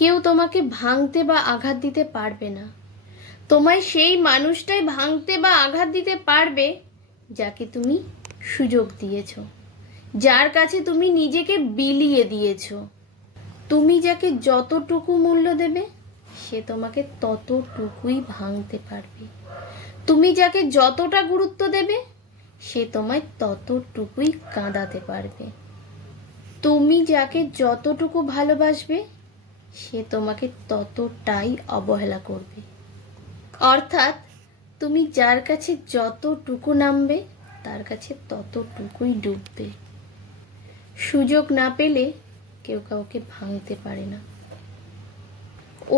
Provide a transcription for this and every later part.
কেউ তোমাকে ভাঙতে বা আঘাত দিতে পারবে না। তোমায় সেই মানুষটাই ভাঙতে বা আঘাত দিতে পারবে যাকে তুমি সুযোগ দিয়েছ, যার কাছে তুমি নিজেকে বিলিয়ে দিয়েছ। তুমি যাকে যতটুকু মূল্য দেবে সে তোমাকে ততটুকুই ভাঙতে পারবে। তুমি যাকে যতটা গুরুত্ব দেবে সে তোমায় ততটুকুই কাঁদাতে পারবে। তুমি যাকে যতটুকু ভালোবাসবে সে তোমাকে ততটাই অবহেলা করবে। অর্থাৎ তুমি যার কাছে যতটুকু নামবে তার কাছে ততটুকুই ডুববে। সুযোগ না পেলে কেউ কাউকে ভাঙতে পারে না,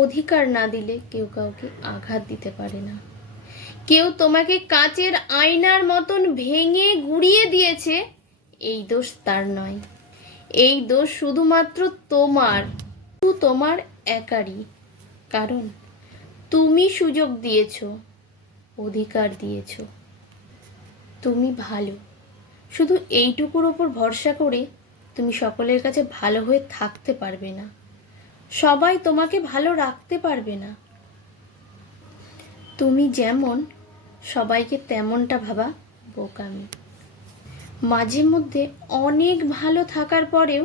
অধিকার না দিলে কেউ কাউকে আঘাত দিতে পারে না। কেউ তোমাকে কাঁচের আয়নার মতন ভেঙে গুঁড়িয়ে দিয়েছে, এই দোষ তার নয়, এই দোষ শুধুমাত্র তোমার একারই। কারণ তুমি সুযোগ দিয়েছ, অধিকার দিয়েছ। তুমি ভালো, শুধু এইটুকুর ওপর ভরসা করে তুমি সকলের কাছে ভালো হয়ে থাকতে পারবে না। সবাই তোমাকে ভালো রাখতে পারবে না। তুমি যেমন সবাইকে তেমনটা ভাবা বোকামি। মাঝে মধ্যে অনেক ভালো থাকার পরেও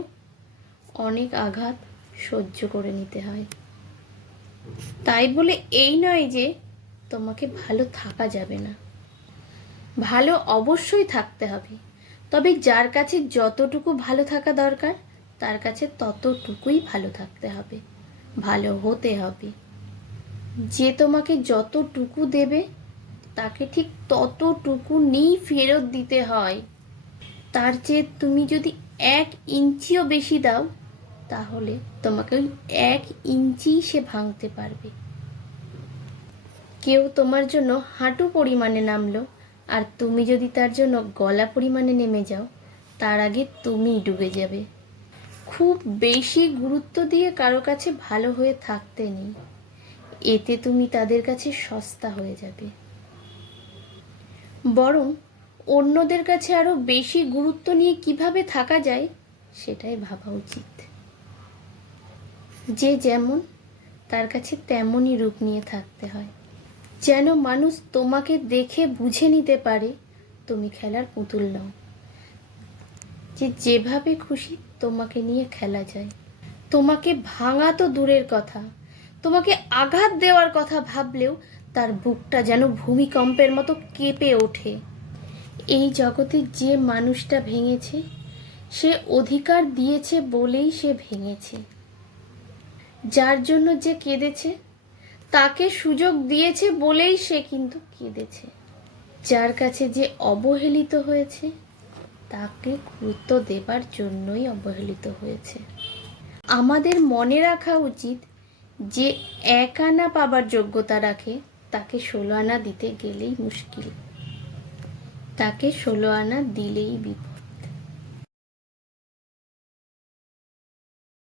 অনেক আঘাত সহ্য করে নিতে হয়। তাই বলে এই নয় যে তোমাকে ভালো থাকা যাবে না, ভালো অবশ্যই থাকতে হবে। তবে যার কাছে যতটুকু ভালো থাকা দরকার তার কাছে ততটুকুই ভালো থাকতে হবে, ভালো হতে হবে। যে তোমাকে যতটুকু দেবে তাকে ঠিক ততটুকু নিয়ে ফেরত দিতে হয়। তার চেয়ে তুমি যদি 1 ইঞ্চিও বেশি দাও তাহলে তোমাকে ওই 1 ইঞ্চি সে ভাঙতে পারবে। কেউ তোমার জন্য হাঁটু পরিমাণে নামলো আর তুমি যদি তার জন্য গলা পরিমাণে নেমে যাও, তার আগে তুমিই ডুবে যাবে। খুব বেশি গুরুত্ব দিয়ে কারো কাছে ভালো হয়ে থাকতে নেই, এতে তুমি তাদের কাছে সস্তা হয়ে যাবে। বরং অন্যদের কাছে আরো বেশি গুরুত্ব নিয়ে কিভাবে থাকা যায় সেটাই ভাবা উচিত। যে যেমন তার কাছে তেমনই রূপ নিয়ে থাকতে হয়, যেন মানুষ তোমাকে দেখে বুঝে নিতে পারে তুমি খেলার পুতুল নও, যে যেভাবে খুশি তোমাকে নিয়ে খেলা যায়। তোমাকে ভাঙা তো দূরের কথা, তোমাকে আঘাত দেওয়ার কথা ভাবলেও তার বুকটা যেন ভূমিকম্পের মতো কেঁপে ওঠে। এই জগতে যে মানুষটা ভেঙেছে সে অধিকার দিয়েছে বলেই সে ভেঙেছে। যার জন্য যে কেঁদেছে তাকে সুযোগ দিয়েছে বলেই সে কিন্তু কেঁদেছে। যার কাছে যে অবহেলিত হয়েছে তাকে গুরুত্ব দেবার জন্যই অবহেলিত হয়েছে। আমাদের মনে রাখা উচিত, যে 1 আনা পাবার যোগ্যতা রাখে তাকে 16 আনা দিতে গেলেই মুশকিল, তাকে 16 আনা দিলেই বিপদ।